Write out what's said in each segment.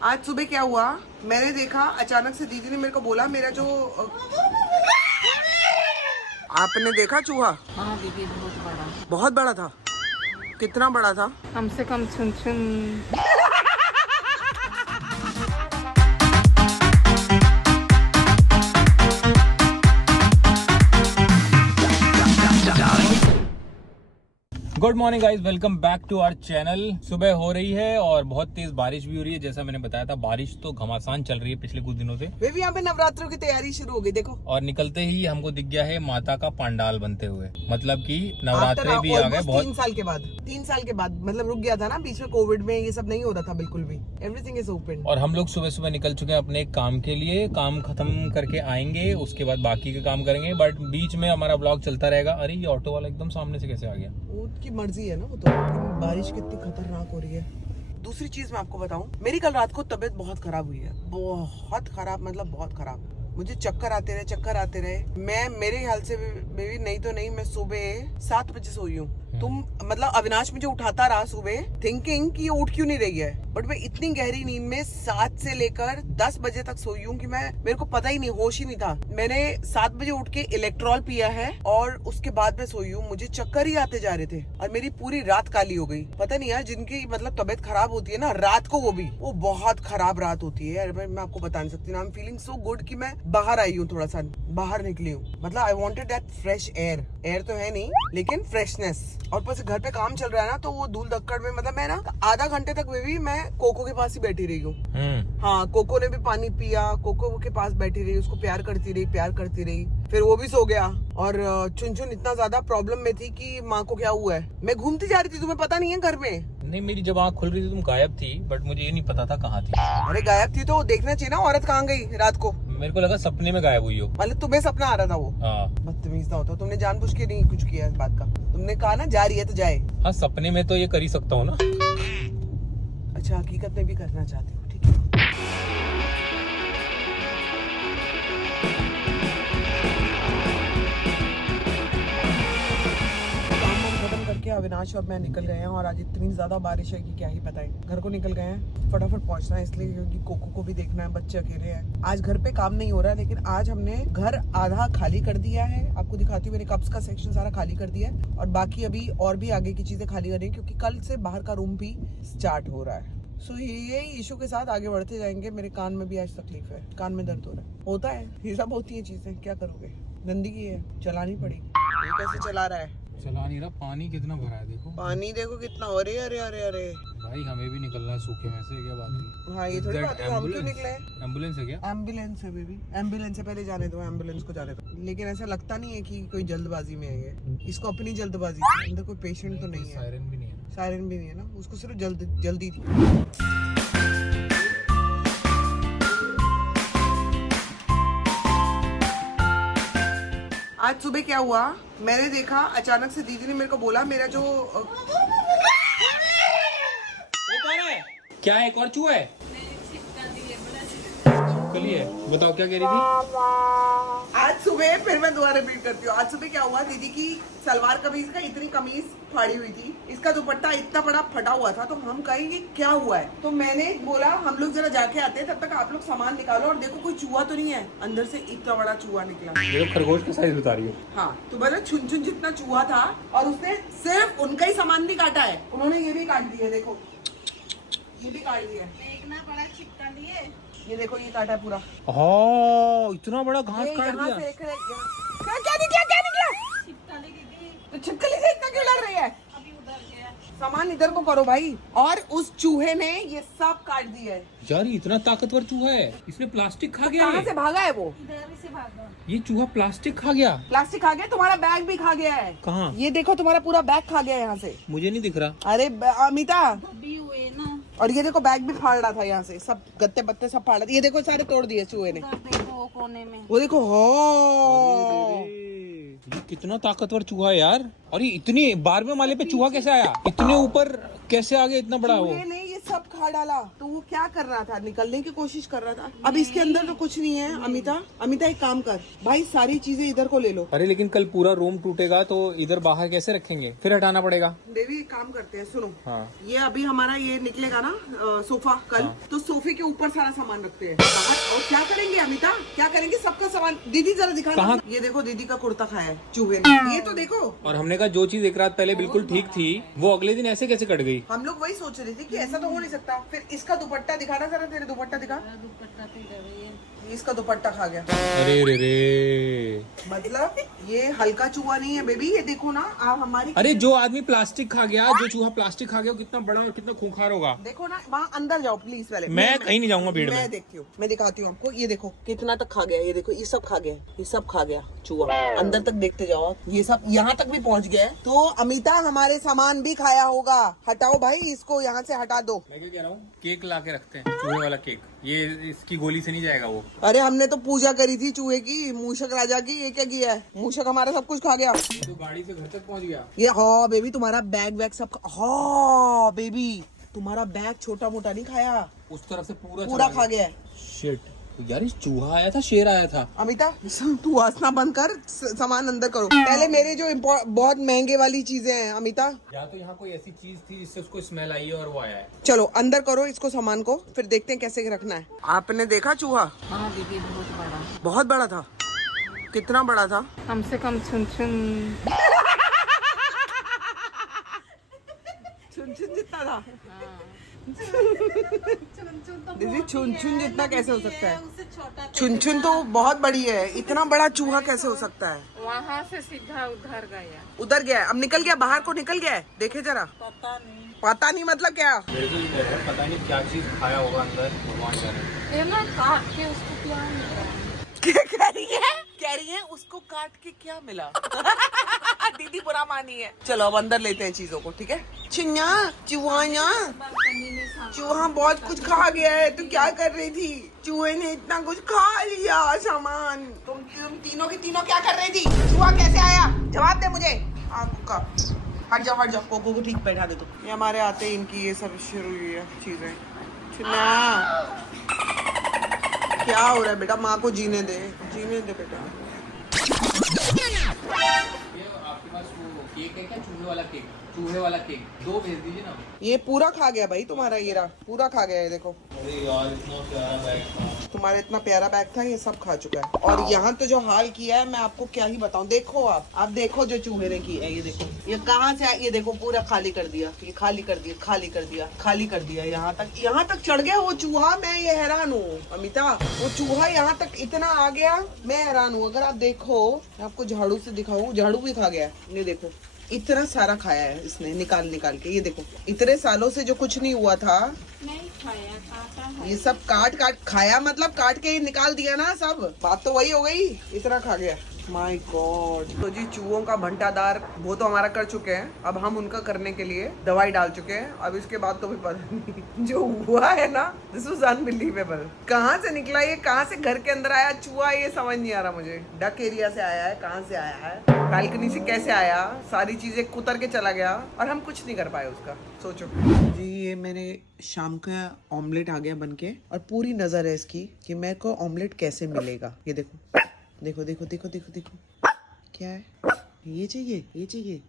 आज सुबह क्या हुआ, मैंने देखा अचानक से दीदी ने मेरे को बोला मेरा जो आपने देखा चूहा? हाँ दीदी, बहुत बड़ा। बहुत बड़ा था। कितना बड़ा था? कम से कम छुन छुन। Good morning guys, welcome back to our channel. सुबह हो रही है और बहुत तेज बारिश भी हो रही है। जैसा मैंने बताया था, बारिश तो घमासान चल रही है पिछले कुछ दिनों से। वे भी यहाँ पे नवरात्रों की तैयारी शुरू हो गई, देखो। और निकलते ही हमको दिख गया है माता का पंडाल बनते हुए, मतलब कि नवरात्रे भी आ गए। बहुत 3 साल के बाद मतलब रुक गया था ना बीच में, कोविड में ये सब नहीं हो रहा था बिल्कुल भी। Everything is open. और हम लोग सुबह सुबह निकल चुके हैं अपने काम के लिए। काम खत्म करके आएंगे, उसके बाद बाकी के काम करेंगे, बट बीच में हमारा ब्लॉग चलता रहेगा। अरे ये ऑटो वाला एकदम सामने से कैसे आ गया? उसकी मर्जी है ना, वो तो। बारिश कितनी खतरनाक हो रही है। दूसरी चीज मैं आपको बताऊं, मेरी कल रात को तबीयत बहुत खराब हुई है। बहुत खराब, मतलब बहुत खराब। मुझे चक्कर आते रहे। मैं मेरे ख्याल से बेबी नहीं तो नहीं, मैं सुबह 7 बजे सोई हूँ। तुम मतलब अविनाश मुझे उठाता रहा सुबह, थिंकिंग कि ये उठ क्यों नहीं रही है, बट मैं इतनी गहरी नींद में 7 से लेकर 10 बजे तक सोई हूँ कि मेरे को पता ही नहीं, होश ही नहीं था। मैंने 7 बजे उठ के इलेक्ट्रॉल पिया है और उसके बाद मैं सोई हूँ। मुझे चक्कर ही आते जा रहे थे और मेरी पूरी रात काली हो गई। पता नहीं यार, जिनकी मतलब तबीयत खराब होती है ना रात को, वो बहुत खराब रात होती है यार। मैं आपको बता नहीं सकती ना। I am feeling so good कि मैं बाहर आई हूँ, थोड़ा सा बाहर निकली हूँ। मतलब I wanted that fresh air तो है नहीं, लेकिन फ्रेशनेस। और ऊपर से घर पे काम चल रहा है ना, तो वो धूल धक्कड़ में मतलब मैं ना आधा घंटे तक भी मैं कोको के पास ही बैठी रही हूँ। हाँ, कोको ने भी पानी पिया, कोको के पास बैठी रही, उसको प्यार करती रही। फिर वो भी सो गया। और चुन इतना ज्यादा प्रॉब्लम में थी कि माँ को क्या हुआ है। मैं घूमती जा रही थी, तुम्हें पता नहीं है घर में। नहीं, मेरी जब आँख खुल रही थी तुम गायब थी, बट मुझे ये नहीं पता था कहाँ थी। अरे गायब थी तो देखना चाहिए ना, औरत कहाँ गई रात को। मेरे को लगा सपने में गायब हुई हो। मतलब तुम्हें सपना आ रहा था वो? हाँ। बदतमीज ना होता, तुमने जानबूझ के नहीं कुछ किया इस बात का। तुमने कहा ना जा रही है तो जाए। हाँ, सपने में तो ये कर ही सकता हूँ ना। अच्छा, हकीकत में भी करना चाहती हूँ, ठीक है। करके अविनाश और मैं निकल गए हैं और आज इतनी ज्यादा बारिश है कि क्या ही बताएं। घर को निकल गए हैं, फटाफट पहुंचना है इसलिए क्योंकि कोको को भी देखना है, बच्चे अकेले हैं। आज घर पे काम नहीं हो रहा है, लेकिन आज हमने घर आधा खाली कर दिया है। आपको दिखाती हूँ, मेरे कप्स का सेक्शन सारा खाली कर दिया है और बाकी अभी और भी आगे की चीजें खाली करेंगे क्योंकि कल से बाहर का रूम भी स्टार्ट हो रहा है। सो ये इशू के साथ आगे बढ़ते जाएंगे। मेरे कान में भी आज तकलीफ है, कान में दर्द हो रहा है। होता है, ये सब होती है चीजें, क्या करोगे, गंदगी है, चलानी पड़ेगी। ये कैसे चला रहा है? चला नहीं रहा। पानी कितना भरा है देखो। पानी देखो कितना हो रही है। अरे भाई हमें भी निकलना है सूखे में से, क्या बात है? हाँ, ये थोड़ी बात है, हम क्यों निकले? एम्बुलेंस है क्या? एम्बुलेंस है बेबी, एम्बुलेंस से पहले जाने दो, एम्बुलेंस को जाने दो। लेकिन ऐसा लगता नहीं है कि कोई जल्दबाजी में है ये। इसको अपनी जल्दबाजी है, अंदर कोई पेशेंट तो नहीं है। सायरन भी नहीं है। सायरन भी नहीं है ना, उसको सिर्फ जल्दी थी। आज सुबह क्या हुआ, मैंने देखा अचानक से दीदी ने मेरे को बोला मेरा जो वो कौन है? क्या है? एक और चूहा है? छिपकली है। बताओ क्या कह रही थी? आज सुबह, फिर मैं दोबारा रिपीट करती हूँ। आज सुबह क्या हुआ, दीदी की सलवार कमीज का इतनी कमीज फाड़ी हुई थी, इसका दुपट्टा इतना बड़ा फटा हुआ था। तो हम कहेंगे क्या हुआ है, तो मैंने बोला हम लोग जरा जाके आते हैं, तब तक आप लोग सामान निकालो और देखो कोई चूहा तो नहीं है। अंदर से इतना बड़ा चूहा निकला। ये तो खरगोश का साइज बता रही हो। हाँ, तो मतलब छुन जितना चूहा था और उसने सिर्फ उनका ही सामान नहीं काटा है, उन्होंने ये भी काट दिया। देखो ये भी काट दिया। बड़ा चिपका लिए। ये देखो ये काटा है पूरा। हाँ, इतना बड़ा घास काट दिया। क्या निकला? तो छिपकली से इतना क्यों लग रही है? अभी उधर गया। सामान इधर को करो भाई। और उस चूहे ने ये सब काट दिया है। यार इतना ताकतवर चूहा है, इसने प्लास्टिक खा गया। कहाँ से भागा है वो? इधर से भागा। ये चूहा प्लास्टिक खा गया। प्लास्टिक खा गया, तुम्हारा बैग भी खा गया है। कहाँ? ये देखो तुम्हारा पूरा बैग खा गया है यहाँ से। मुझे नहीं दिख रहा। अरे अमिता, भी हुए ना। और ये देखो बैग भी फाड़ रहा था यहाँ से, सब गत्ते पत्ते सब फाड़ रहा था। ये देखो सारे तोड़ दिए चूहे ने। देखो कोने में। वो देखो, हो ये कितना ताकतवर चूहा है यार। और ये इतनी 12वें माले पे चूहा कैसे आया? इतने ऊपर कैसे आ गया? इतना बड़ा वो। चूहे ने ये सब खा डाला। तो वो क्या कर रहा था, निकलने की कोशिश कर रहा था। अब इसके अंदर तो कुछ नहीं है। अमिता एक काम कर भाई, सारी चीजें इधर को ले लो। अरे लेकिन कल पूरा रूम टूटेगा तो इधर बाहर कैसे रखेंगे, फिर हटाना पड़ेगा। देवी एक काम करते हैं, सुनो। हाँ। ये अभी हमारा ये निकलेगा ना सोफा कल। हाँ। तो सोफे के ऊपर सारा सामान रखते हैं बाहर। और क्या करेंगे अमिता, क्या करेंगे, सबका सामान। दीदी जरा दिखाना। ये देखो दीदी का कुर्ता खाया है चूहे ने, ये तो देखो। और हमने कहा जो चीज एक रात पहले बिल्कुल ठीक थी वो अगले दिन ऐसे कैसे कट गई। हम लोग वही सोच रहे थे कि ऐसा तो हो नहीं सकता। फिर इसका दुपट्टा दिखाना जरा, तेरे दुपट्टा दिखा। दुपट्टा इसका दुपट्टा खा गया। अरे रे रे, मतलब ये हल्का चूहा नहीं है बेबी, ये देखो ना आप हमारी। अरे जो आदमी प्लास्टिक खा गया, जो चूहा प्लास्टिक खा गया, वो कितना बड़ा और कितना खूंखार होगा। देखो ना, वहाँ अंदर जाओ प्लीज पहले। मैं कहीं नहीं जाऊंगा भीड़ में। मैं देखती हूँ, मैं दिखाती हूँ आपको। ये देखो कितना तक खा गया, ये देखो ये सब खा गया, ये सब खा गया चूहा। अंदर तक देखते जाओ आप, ये सब यहाँ तक भी पहुँच गया है। तो अमिता हमारे सामान भी खाया होगा। हटाओ भाई इसको, यहाँ से हटा दो। मैं क्या कह रहा हूँ, केक ला के रखते हैं, चूहे वाला केक। ये इसकी गोली से नहीं जाएगा वो। अरे हमने तो पूजा करी थी चूहे की, मूषक राजा की। ये क्या किया है, मूषक हमारा सब कुछ खा गया। तो गाड़ी से घर तक पहुँच गया। ये हाँ बेबी, तुम्हारा बैग वैग सब। हाँ बेबी, तुम्हारा बैग छोटा मोटा नहीं खाया, उस तरफ से पूरा खा गया है। शिट यार, इस चूहा आया था, शेर आया था। अमिता तू हंसना बंद कर, सामान अंदर करो पहले। मेरे जो बहुत महंगे वाली चीजें हैं अमिता, या तो यहाँ कोई ऐसी चीज थी जिससे उसको स्मेल आई है और वो आया है। चलो अंदर करो इसको, सामान को, फिर देखते हैं कैसे रखना है। आपने देखा चूहा? हाँ दीदी, बहुत बड़ा। बहुत बड़ा था? कितना बड़ा था? कम से कम छुन जितना था। दीदी छुन जितना कैसे हो सकता है? छुन तो बहुत बड़ी है, इतना बड़ा चूहा कैसे हो सकता है? वहाँ से सीधा उधर गया। उधर गया, अब निकल गया बाहर को, निकल गया है। देखे जरा। पता नहीं मतलब क्या? पता नहीं क्या चीज खाया होगा अंदर, भगवान जाने। ये ना काट के उसको क्या मिला? क्या कह रही है उसको काट के क्या मिला? दीदी बुरा मानी है। चलो अब अंदर लेते हैं चीजों को, ठीक है? चिन्या चूहा बहुत कुछ खा गया है। तू क्या कर रही थी? चूहे ने इतना कुछ खा लिया सामान। तुम तीनों की तीनों क्या कर रही थी? चूहा कैसे आया? जवाब दे मुझे। हट जाओ, कोको को ठीक बैठा दे। तो ये हमारे आते ही इनकी ये सब शुरू हुई है चीजें। चिन्या क्या हो रहा है बेटा? माँ को जीने दे बेटा। आपके पास वो केक है क्या, चूहे वाला केक 2 भेज दीजिए ना। ये पूरा खा गया भाई तुम्हारा, ये रहा पूरा खा गया है। देखो अरे यार, इतना प्यारा बैग था तुम्हारा, इतना प्यारा बैग था, ये सब खा चुका है। और यहाँ तो जो हाल किया है मैं आपको क्या ही बताऊं। देखो आप देखो जो चूहे ने की है। ये देखो ये कहाँ से, ये देखो पूरा खाली कर दिया, ये खाली कर दिया। यहाँ तक चढ़ गया वो चूहा। मैं ये हैरान हूँ अमिता, वो चूहा यहाँ तक इतना आ गया, मैं हैरान हूँ। अगर आप देखो, मैं आपको झाड़ू से दिखाऊं, झाड़ू भी खा गया। ये देखो इतना सारा खाया है इसने, निकाल के। ये देखो इतने सालों से जो कुछ नहीं हुआ था, नहीं खाया, काटा है। ये सब काट खाया, मतलब काट के ही निकाल दिया ना सब। बात तो वही हो गई, इतना खा गया। My God. तो जी चूहों का भंटादार वो तो हमारा कर चुके हैं, अब हम उनका करने के लिए दवाई डाल चुके हैं। अब इसके बाद तो भी पता नहीं जो हुआ है ना, दिस इज अनबिलीवेबल। कहाँ से निकला ये, कहाँ से घर के अंदर आया चूहा, ये समझ नहीं आ रहा मुझे। डक एरिया से आया है, कहाँ से आया है, बालकनी से कैसे आया, सारी चीजें कुतर के चला गया और हम कुछ नहीं कर पाए उसका। सोचो जी, ये मेरे शाम का ऑमलेट आ गया बनके, और पूरी नजर है इसकी कि मेरे को ऑमलेट कैसे मिलेगा। ये देखो क्या है, ये चाहिए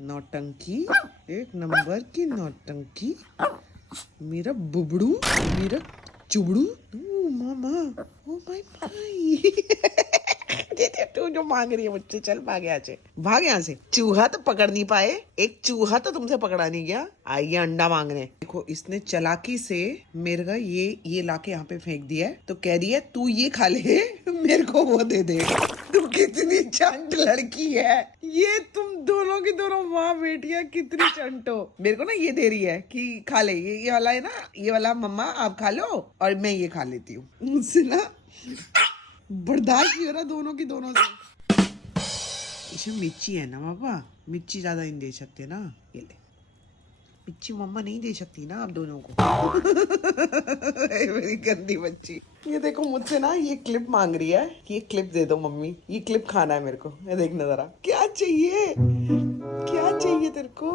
नौटंकी, एक नंबर की नौटंकी। मेरा बुबड़ू, मेरा चुबड़ू, ओ मामा, ओ माय भाई। तू जो मांग रही है मुझसे, चल भाग यहाँ से। चूहा तो पकड़ नहीं पाए, एक चूहा तो तुमसे पकड़ा नहीं गया। आइए अंडा मांगने। देखो इसने चालाकी से मेरे का ये लाके यहाँ पे फेंक दिया है। तो कह रही है तू ये खा ले, मेरे को वो दे दे। तू कितनी चंट लड़की है ये, तुम दोनों की दोनों माँ बेटियां कितनी चंट हो। मेरे को ना ये दे रही है कि खा ले, ये वाला है ना, ये वाला मम्मा आप खा लो और मैं ये खा लेती हूँ। मुझसे ना बर्दाश्त नहीं हो रहा दोनों की दोनों से। इसमें मिर्ची है ना पापा, मिर्ची ज्यादा नहीं दे सकते ना, ये ले मिर्ची मम्मा नहीं दे सकती ना आप दोनों को। मेरी गंदी बच्ची। ये देखो मुझसे ना ये क्लिप मांग रही है कि ये क्लिप दे दो मम्मी, ये क्लिप खाना है मेरे को। ये देखना जरा क्या चाहिए तेरे को।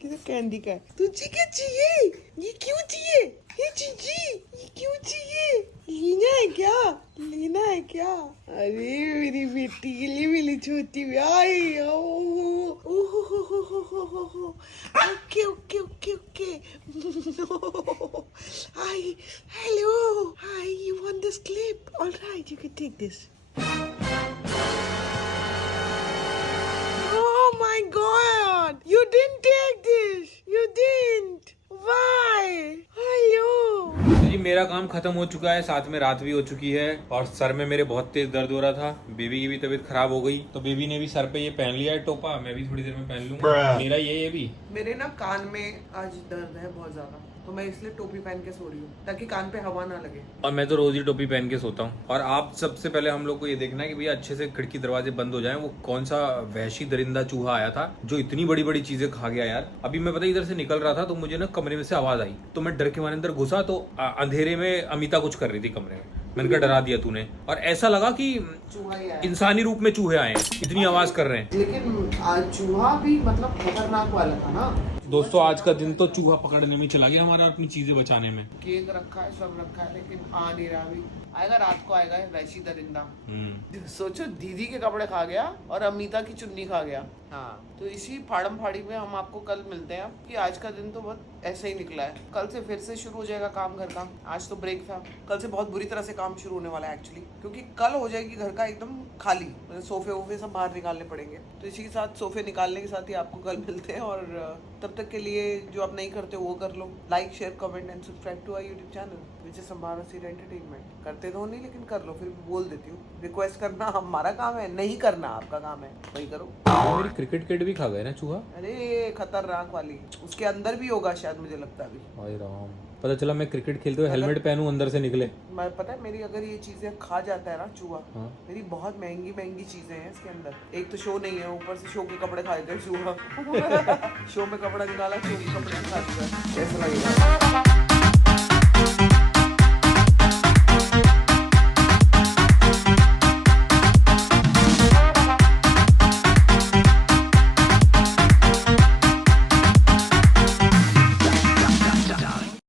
किधर कैंडी का है? तुझे क्या चाहिए? ये क्यों चाहिए? ये चीजी ये क्यों चाहिए? लेना है क्या? लेना है क्या? अरे मेरी बेटी के लिए मिली छोटी भाई। Okay okay okay okay. Hi hello hi you want this clip? Alright you can take this. Oh my god! You didn't take this! You didn't! Why? Hello! जी मेरा काम खत्म हो चुका है, साथ में रात भी हो चुकी है और सर में मेरे बहुत तेज दर्द हो रहा था। बेबी की भी तबीयत खराब हो गई तो बेबी ने भी सर पे ये पहन लिया है टोपा। मैं भी थोड़ी देर में पहन लूंगा। मेरा ये भी मेरे ना कान में आज दर्द है बहुत ज्यादा, तो मैं इसलिए टोपी पहन के सो रही हूँ ताकि कान पे हवा ना लगे। और मैं तो रोज ही टोपी पहन के सोता हूँ। और आप सबसे पहले हम लोग को ये देखना है कि भैया अच्छे से खिड़की दरवाजे बंद हो जाएं। वो कौन सा वहशी दरिंदा चूहा आया था जो इतनी बड़ी बड़ी चीजें खा गया यार। अभी मैं पता इधर से निकल रहा था तो मुझे ना कमरे में से आवाज आई तो मैं डर के मारे अंदर घुसा तो अंधेरे में अमिता कुछ कर रही थी कमरे में। मैंने कहा डरा दिया तूने। और ऐसा लगा कि चूहा ही आया। इंसानी रूप में चूहे आए हैं, इतनी आवाज कर रहे हैं। लेकिन आज चूहा भी मतलब खतरनाक वाला था ना। दोस्तों आज का दिन तो चूहा पकड़ने में चला गया हमारा, अपनी चीजें बचाने में। केक रखा है सब रखा है लेकिन आ नहीं रहा अभी। आएगा रात को आएगा वैशी दरिंदा। सोचो दीदी के कपड़े खा गया और अमिता की चुन्नी खा गया। हाँ तो इसी फाड़म फाड़ी में हम आपको कल मिलते हैं कि आज का दिन तो बहुत ऐसे ही निकला है। कल से फिर से शुरू हो जाएगा काम घर का। आज तो ब्रेक था, कल से बहुत बुरी तरह से काम शुरू होने वाला है एक्चुअली, क्योंकि कल हो जाएगी घर का एकदम खाली। मतलब सोफे वोफे सब बाहर निकालने पड़ेंगे। तो इसी के साथ सोफे निकालने के साथ ही आपको कल मिलते हैं। और तब तक के लिए जो आप नहीं करते वो कर लो। Like share comment and subscribe to our YouTube channel which is Sambhavna seed entertainment. करते तो नहीं लेकिन कर लो, फिर भी बोल देती हूँ। रिक्वेस्ट करना हमारा काम है, नहीं करना आपका काम है, वही करो। मेरी क्रिकेट किट भी खा गए ना चूहा। अरे खतरनाक वाली, उसके अंदर भी होगा शायद, मुझे लगता है अभी। हाय राम, पता चला मैं क्रिकेट खेलते हुए हेलमेट पहनूं अंदर से निकले। मैं पता है मेरी अगर ये चीजें खा जाता है ना चूहा, हाँ। मेरी बहुत महंगी महंगी चीजें हैं इसके अंदर। एक तो शो नहीं है, ऊपर से शो के कपड़े खा देते हैं चूहा। शो में कपड़ा निकाला, शो के कपड़े खा दिया, कैसा लगेगा?